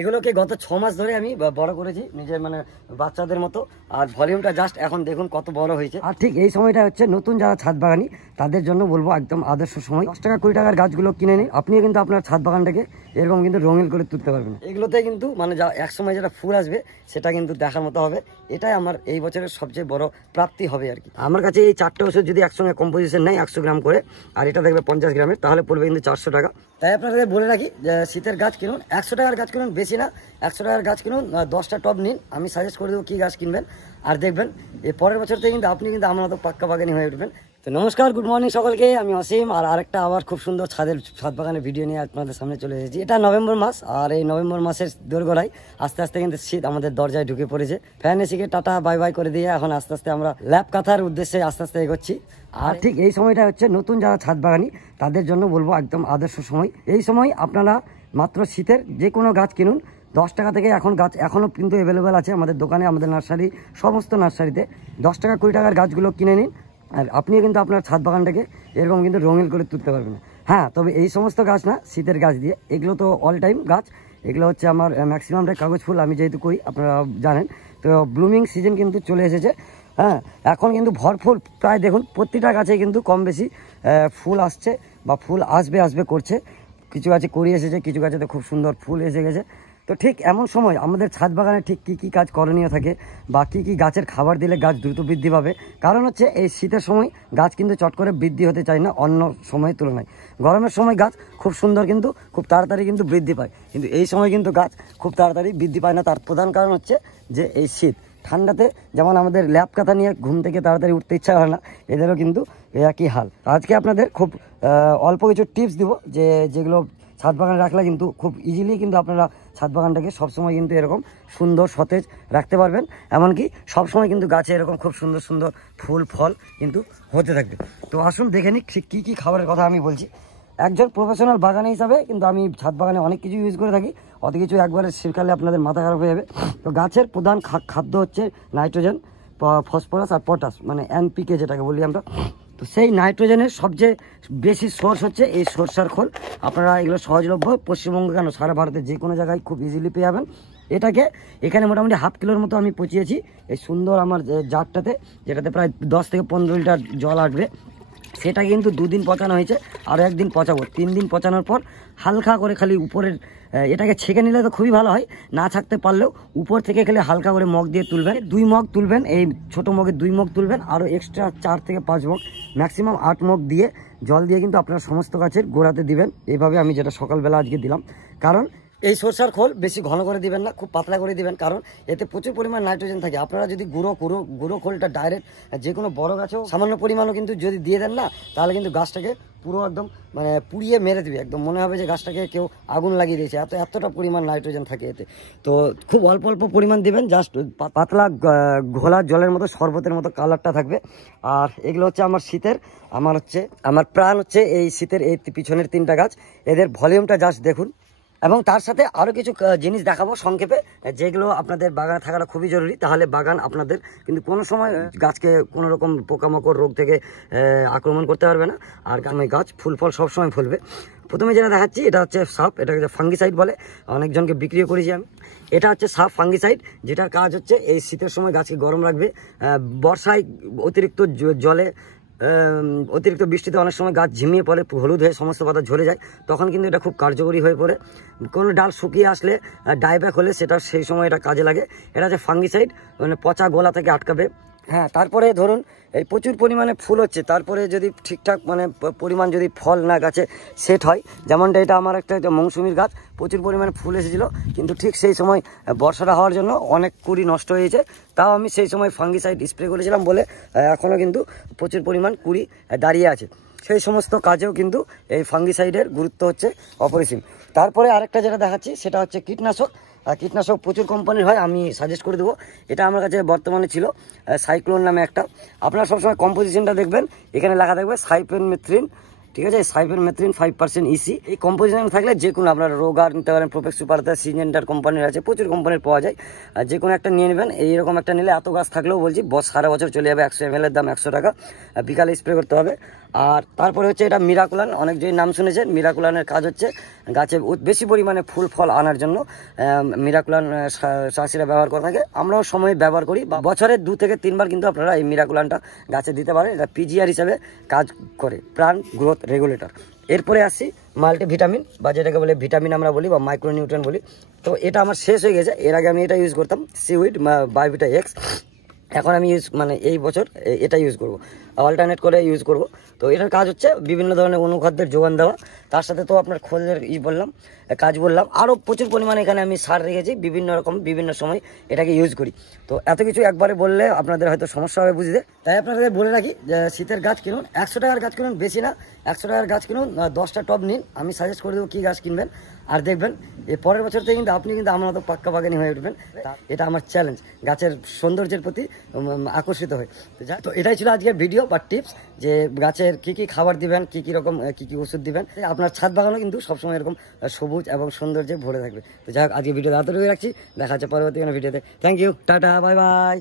এগুলোকে গত 6 মাস ধরে আমি বড় করেছি নিজের মানে বাচ্চাদের মতো। আর ভলিউমটা জাস্ট এখন দেখুন কত বড় হয়েছে। আর ঠিক এই সময়টা হচ্ছে নতুন যারা ছাদ বাগানি তাদের জন্য বলবো একদম আদর্শ সময়। 10 টাকা 20 টাকার গাছগুলো কিনে নিন, আপনিও কিন্তু আপনার ছাদ বাগানটাকে এরকম কিন্তু রঙিন করে তুলতে পারবেন। এগুলোতে কিন্তু মানে যা এক সময় যেটা ফুল আসবে সেটা কিন্তু দেখার মতো হবে। এটাই আমার এই বছরের সবচেয়ে বড় প্রাপ্তি হবে আর কি। আমার কাছে এই 4টে ওষুধ যদি একসঙ্গে কম্পোজিশন নেয় 100 গ্রাম করে, আর এটা দেখবে 50 গ্রামের, তাহলে পড়বে কিন্তু 400 টাকা। তাই আপনাদের বলে রাখি যে শীতের গাছ কিনুন, 100 টাকার গাছ কিনুন, বেশি না 100 টাকার গাছ কিনুন, 10টা টব নিন। আমি সাজেস্ট করে দেবো কী গাছ কিনবেন, আর দেখবেন এই পরের বছর থেকে কিন্তু আপনি কিন্তু আমার মতো পাক্কা বাগানি হয়ে উঠবেন। তো নমস্কার, গুড মর্নিং সকলকে, আমি অসীম। আর আরেকটা আবার খুব সুন্দর ছাদ বাগানের ভিডিও নিয়ে আপনাদের সামনে চলে এসেছি। এটা নভেম্বর মাস, আর এই নভেম্বর মাসের দোরগোড়ায় আস্তে আস্তে কিন্তু শীত আমাদের দরজায় ঢুকে পড়েছে। ফ্যান এসিকে টাটা বাই বাই করে দিয়ে এখন আস্তে আস্তে আমরা ল্যাপ কাঁথার উদ্দেশ্যে আস্তে আস্তে এগোচ্ছি। আর ঠিক এই সময়টা হচ্ছে নতুন যারা ছাদ বাগানি তাদের জন্য বলবো একদম আদর্শ সময়। এই সময় আপনারা মাত্র শীতের যে কোনো গাছ কিনুন, 10 টাকা থেকে এখন গাছ এখনও কিন্তু অ্যাভেলেবেল আছে আমাদের দোকানে, আমাদের নার্সারি, সমস্ত নার্সারিতে 10 টাকা 20 টাকার গাছগুলো কিনে নিন, আর আপনিও কিন্তু আপনার ছাদ বাগানটাকে এরকম কিন্তু রঙিন করে তুলতে পারবেন। হ্যাঁ, তবে এই সমস্ত গাছ না, শীতের গাছ দিয়ে, এগুলো তো অল টাইম গাছ। এগুলো হচ্ছে আমার ম্যাক্সিমামটাই কাগজ ফুল, আমি যেহেতু করি আপনারা জানেন। তো ব্লুমিং সিজন কিন্তু চলে এসেছে। হ্যাঁ, এখন কিন্তু ভরপুর, প্রায় দেখুন প্রতিটা গাছে কিন্তু কম বেশি ফুল আসছে বা ফুল আসবে করছে। কিছু গাছে করি এসেছে, কিছু গাছে তো খুব সুন্দর ফুল এসে গেছে। তো ঠিক এমন সময় আমাদের ছাদ বাগানে ঠিক কী কাজ করণীয় থাকে বা কী গাছের খাবার দিলে গাছ দ্রুত বৃদ্ধি পাবে। কারণ হচ্ছে এই শীতের সময় গাছ কিন্তু চট করে বৃদ্ধি হতে চায় না অন্য সময়ের তুলনায়। গরমের সময় গাছ খুব সুন্দর কিন্তু খুব তাড়াতাড়ি কিন্তু বৃদ্ধি পায়, কিন্তু এই সময় কিন্তু গাছ খুব তাড়াতাড়ি বৃদ্ধি পায় না। তার প্রধান কারণ হচ্ছে যে এই শীত। ঠান্ডাতে যেমন আমাদের ল্যাপ কাঁথা নিয়ে ঘুম থেকে তাড়াতাড়ি উঠতে ইচ্ছা হয় না, এদেরও কিন্তু একই হাল। আজকে আপনাদের খুব অল্প কিছু টিপস দিব যেগুলো ছাদ বাগানে রাখলে কিন্তু খুব ইজিলি কিন্তু আপনারা ছাদ বাগানটাকে সবসময় কিন্তু এরকম সুন্দর সতেজ রাখতে পারবেন। এমনকি সবসময় কিন্তু গাছে এরকম খুব সুন্দর সুন্দর ফুল ফল কিন্তু হতে থাকবে। তো আসুন দেখে নিই কী খাবারের কথা আমি বলছি। একজন প্রফেশনাল বাগানি হিসাবে কিন্তু আমি ছাদ বাগানে অনেক কিছু ইউজ করে থাকি, অত কিছু একবারে শিরকালে আপনাদের মাথা খারাপ হয়ে যাবে। তো গাছের প্রধান খাদ্য হচ্ছে নাইট্রোজেন, ফসফরাস আর পটাশ, মানে NPK যেটাকে বলি আমরা। তো সেই নাইট্রোজেনের সবচেয়ে বেশি সোর্স হচ্ছে এই সরষার খোল। আপনারা এগুলো সহজলভ্য, পশ্চিমবঙ্গ কেন সারা ভারতে যে কোনো জায়গায় খুব ইজিলি পেয়ে যাবেন। এটাকে এখানে মোটামুটি 1/2 কিলোর মতো আমি পচিয়েছি এই সুন্দর আমার জারটাতে, যেটাতে প্রায় 10 থেকে 15 লিটার জল আসবে। সেটা কিন্তু 2 দিন পচানো হয়েছে, আরও 1 দিন পচাবো। 3 দিন পচানোর পর হালকা করে খালি উপরের এটাকে ছেঁকে নিলে তো খুবই ভালো হয়, না ছাকতে পারলেও উপর থেকে খালি হালকা করে মগ দিয়ে তুলবেন। 2 মগ তুলবেন, এই ছোটো মগে 2 মগ তুলবেন, আরও এক্সট্রা 4 থেকে 5 মগ, ম্যাক্সিমাম 8 মগ দিয়ে জল দিয়ে কিন্তু আপনারা সমস্ত গাছের গোড়াতে দিবেন। এইভাবে আমি যেটা সকালবেলা আজকে দিলাম। কারণ এই সরষার খোল বেশি ঘন করে দিবেন না, খুব পাতলা করে দিবেন, কারণ এতে প্রচুর পরিমাণ নাইট্রোজেন থাকে। আপনারা যদি গুঁড়ো খোলটা ডাইরেক্ট যে কোনো বড় গাছেও সামান্য পরিমাণও কিন্তু যদি দিয়ে দেন না, তাহলে কিন্তু গাছটাকে পুরো একদম মানে পুড়িয়ে মেরে দেবে, একদম মনে হবে যে গাছটাকে কেউ আগুন লাগিয়ে দিয়েছে, এতটা পরিমাণ নাইট্রোজেন থাকে এতে। তো খুব অল্প পরিমাণ দিবেন, জাস্ট পাতলা ঘোলা জলের মতো শরবতের মতো কালারটা থাকবে। আর এগুলো হচ্ছে আমার শীতের, আমার প্রাণ হচ্ছে এই শীতের এই পিছনের 3টা গাছ। এদের ভলিউমটা জাস্ট দেখুন। এবং তার সাথে আরও কিছু জিনিস দেখাবো সংক্ষেপে, যেগুলো আপনাদের বাগানে থাকাটা খুবই জরুরি। তাহলে বাগান আপনাদের কিন্তু কোনো সময় গাছকে কোনো রকম পোকামাকড় রোগ থেকে আক্রমণ করতে পারবে না, আর গাছ ফুল ফল সবসময় ফলবে। প্রথমে যেটা দেখাচ্ছি এটা হচ্ছে সাপ, এটাকে ফাঙ্গিসাইড বলে, অনেকজনকে বিক্রিও করেছি আমি। এটা হচ্ছে সাপ ফাঙ্গিসাইড, যেটার কাজ হচ্ছে এই শীতের সময় গাছকে গরম রাখবে। বর্ষায় অতিরিক্ত জলে অতিরিক্ত বৃষ্টিতে অনেক সময় গাছ ঝিমিয়ে পড়ে, হলুদ হয়ে সমস্ত পাতা ঝরে যায়, তখন কিন্তু এটা খুব কার্যকরী হয়ে পড়ে। কোনো ডাল শুকিয়ে আসলে ডাইব্যাক হলে সেটা সেই সময় এটা কাজে লাগে। এটা হচ্ছে ফাঙ্গিসাইড, মানে পচা গোলা থেকে আটকাবে। হ্যাঁ, তারপরে ধরুন এই প্রচুর পরিমাণে ফুল হচ্ছে, তারপরে যদি ঠিকঠাক মানে পরিমাণ যদি ফল না গাছে সেট হয়, যেমনটা এটা আমার একটা মৌসুমির গাছ, প্রচুর পরিমাণে ফুল এসেছিলো, কিন্তু ঠিক সেই সময় বর্ষাটা হওয়ার জন্য অনেক কুড়ি নষ্ট হয়েছে। তাও আমি সেই সময় ফাঙ্গিসাইড স্প্রে করেছিলাম বলে এখনও কিন্তু প্রচুর পরিমাণ কুড়ি দাঁড়িয়ে আছে। সেই সমস্ত কাজেও কিন্তু এই ফাঙ্গিসাইডের গুরুত্ব হচ্ছে অপরিসীম। তারপরে আরেকটা যেটা দেখাচ্ছি সেটা হচ্ছে কীটনাশক। কীটনাশক প্রচুর কোম্পানির হয়, আমি সাজেস্ট করে দেবো। এটা আমার কাছে বর্তমানে ছিল সাইক্লোন নামে একটা। আপনারা সবসময় কম্পোজিশনটা দেখবেন, এখানে লেখা থাকবে সাইপেনমেথ্রিন, ঠিক আছে, সাইপেনমেথ্রিন 5% ইসি। এই কম্পোজিশন থাকলে যে কোনো আপনারা রোগার নিতে পারেন, প্রোপেক্স সুপারতে, সিজেন্টার কোম্পানির আছে, প্রচুর কোম্পানির পাওয়া যায়। আর যে কোনো একটা নিয়ে নেবেন। এইরকম একটা নিলে এত গাছ থাকলেও বলছি সারা বছর চলে যাবে। 100 ml এর দাম 100 টাকা, বিকালে স্প্রে করতে হবে। আর তারপরে হচ্ছে এটা মিরাকুলান, অনেক যদি নাম শুনেছেন। মিরাকুলানের কাজ হচ্ছে গাছে বেশি পরিমাণে ফুল ফল আনার জন্য মিরাকুলান চাষিরা ব্যবহার করে থাকে, আমরাও সময় ব্যবহার করি। বছরে 2 থেকে 3 বার কিন্তু আপনারা এই মিরাকুলানটা গাছে দিতে পারেন। এটা পিজিআর হিসাবে কাজ করে, প্লান্ট গ্রোথ রেগুলেটর। এরপরে আসছি মাল্টিভিটামিন, বা যেটাকে বলে ভিটামিন আমরা বলি বা মাইক্রোনিউট্রিয়েন্ট বলি। তো এটা আমার শেষ হয়ে গেছে, এর আগে আমি এটা ইউজ করতাম সিউইড বায়োভিটা এক্স। এখন আমি এই বছর এটা ইউজ করব, অল্টারনেট করে ইউজ করব। তো এটার কাজ হচ্ছে বিভিন্ন ধরনের অনুখাদ্যের যোগান দেওয়া, তার সাথে তো আপনার খোলের বললাম কাজ বললাম, আরও প্রচুর পরিমাণে এখানে আমি সার রেখেছি বিভিন্ন রকম, বিভিন্ন সময় এটাকে ইউজ করি। তো এত কিছু একবারে বললে আপনাদের হয়তো সমস্যা হবে বুঝতে, তাই আপনাদের বলে রাখি যে শীতের গাছ কিনুন, 100 টাকার গাছ কিনুন, বেশি না 100 টাকার গাছ কিনুন, 10টা টব নিন, আমি সাজেস্ট করে দেবো কী গাছ কিনবেন। আর দেখবেন এই পরের বছর থেকে কিন্তু আপনি কিন্তু আমার মতো পাক্কা বাগানি হয়ে উঠবেন। এটা আমার চ্যালেঞ্জ, গাছের সৌন্দর্যের প্রতি আকর্ষিত হয়ে। তো এটাই ছিল আজকের ভিডিও বা টিপস, যে গাছের কি কি খাবার দিবেন, কি কি রকম কি কি ওষুধ দিবেন, আপনার ছাদ বাগানও কিন্তু সবসময় এরকম সবুজ এবং সৌন্দর্যে ভরে থাকবে। তো যাই হোক, আজকে ভিডিও এতটুকু রাখছি, দেখা হচ্ছে পরবর্তী কোনো ভিডিওতে। Thank you, tata, bye by.